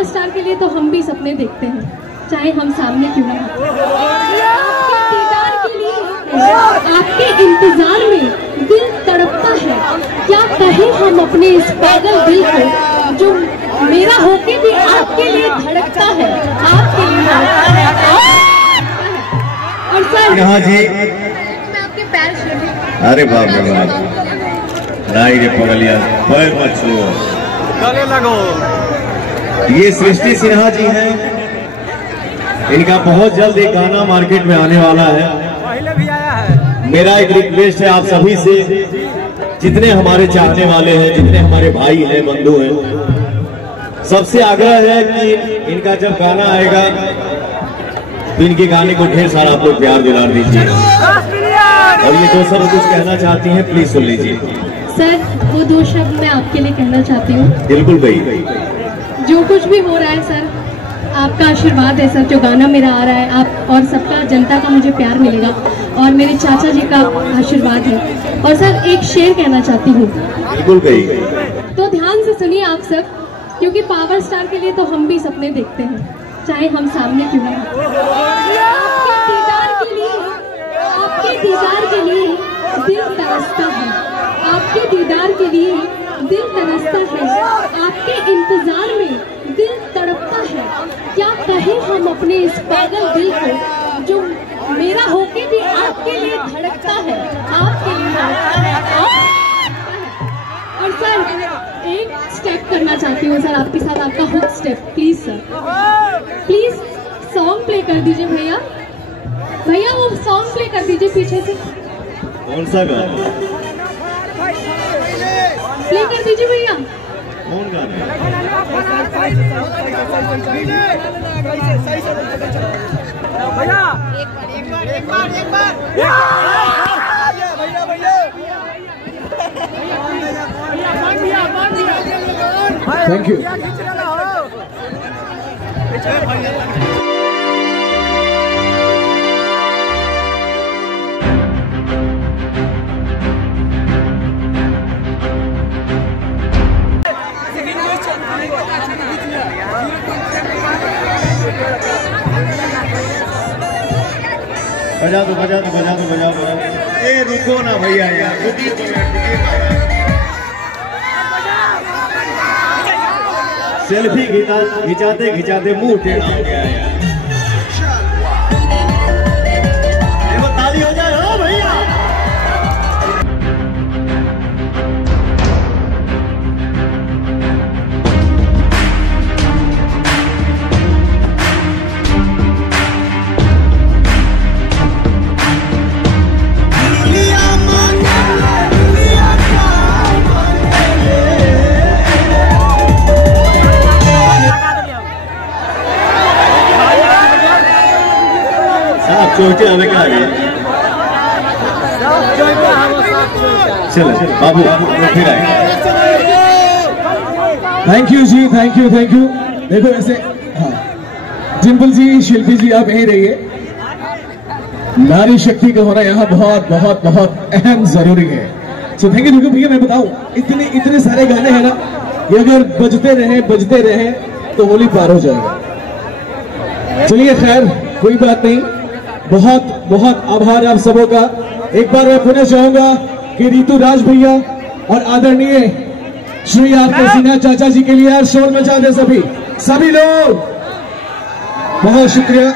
Power star के लिए तो हम भी सपने देखते हैं, चाहे हम सामने क्यों ना हो। आपके दीदार के लिए, आपके इंतजार में दिल तड़पता है। क्या कहें हम अपने इस पागल दिल को, जो मेरा होके भी आपके लिए धड़कता है, आपके लिए। और सर यहाँ जी, मैं आपके पैर छू। अरे बाप रे बाप, नहीं रे पगलिया, पैर मत छुओ, गले लगो। ये सृष्टि सिन्हा जी हैं। इनका बहुत जल्द एक गाना मार्केट में आने वाला है। पहले भी आया है। मेरा एक रिक्वेस्ट है आप सभी से, जितने हमारे चाहने वाले हैं, जितने हमारे भाई हैं, बंधु हैं, सबसे आग्रह है कि इनका जब गाना आएगा तो इनके गाने को ढेर सारा आप लोग प्यार दिला दीजिए। और ये जो सब कुछ कहना चाहती हैं प्लीज सुन लीजिए। सर वो दो शब्द मैं आपके लिए कहना चाहती हूँ। बिल्कुल भाई, जो कुछ भी हो रहा है सर, आपका आशीर्वाद है सर। जो गाना मेरा आ रहा है, आप और सबका, जनता का मुझे प्यार मिलेगा और मेरे चाचा जी का आशीर्वाद है। और सर एक शेर कहना चाहती हूँ। बिल्कुल भाई। तो ध्यान से सुनिए आप सब, क्योंकि पावर स्टार के लिए तो हम भी सपने देखते हैं, चाहे हम सामने क्यों ना हो। आपके दीदार के लिए, आपके दीदार के लिए दिल तरसता है। आपके दीदार के लिए दिल तरसता है। आपके इंतजार में दिल तड़पता है। क्या कहें हम अपने इस पागल दिल को, जो मेरा होके भी आपके लिए धड़कता है, आपके लिए। और सर एक स्टेप करना चाहती हूँ सर आपके साथ, आपका hook step. Please sir, please song play कर दीजिए भैया। भैया वो सॉन्ग प्ले कर दीजिए पीछे से। कौन सा गाना प्ले कर दीजिए भैया। कौन गाना? भैया थैंक यू। बजा दो बजा दो बजा दो बजा दो। ए रुको ना भैया यार, रुकिए तो यार, रुकिए ना यार। सेल्फी खिंचाते खिंचाते मुंह टेढ़ा हो गया यार। देखो ताली हो जाए। हो भैया, चोटे हमें क्या है? चलो बाबू फिर आए। Thank you ji, thank you thank you. देखो ऐसे, हाँ डिम्पल जी, शिल्पी जी आप यहीं रहिए। नारी शक्ति का होना यहाँ बहुत बहुत बहुत अहम जरूरी है। सो थैंक यू भैया। मैं बताऊं, इतने सारे गाने हैं ना, ये अगर बजते रहे तो होली पार हो जाएगा। चलिए खैर कोई बात नहीं, बहुत बहुत आभार आप सबों का। एक बार मैं पुनः चाहूंगा कि ऋतु राज भैया और आदरणीय श्री आरके सिन्हा चाचा जी के लिए यार शोर मचा दे सभी लोग। बहुत शुक्रिया।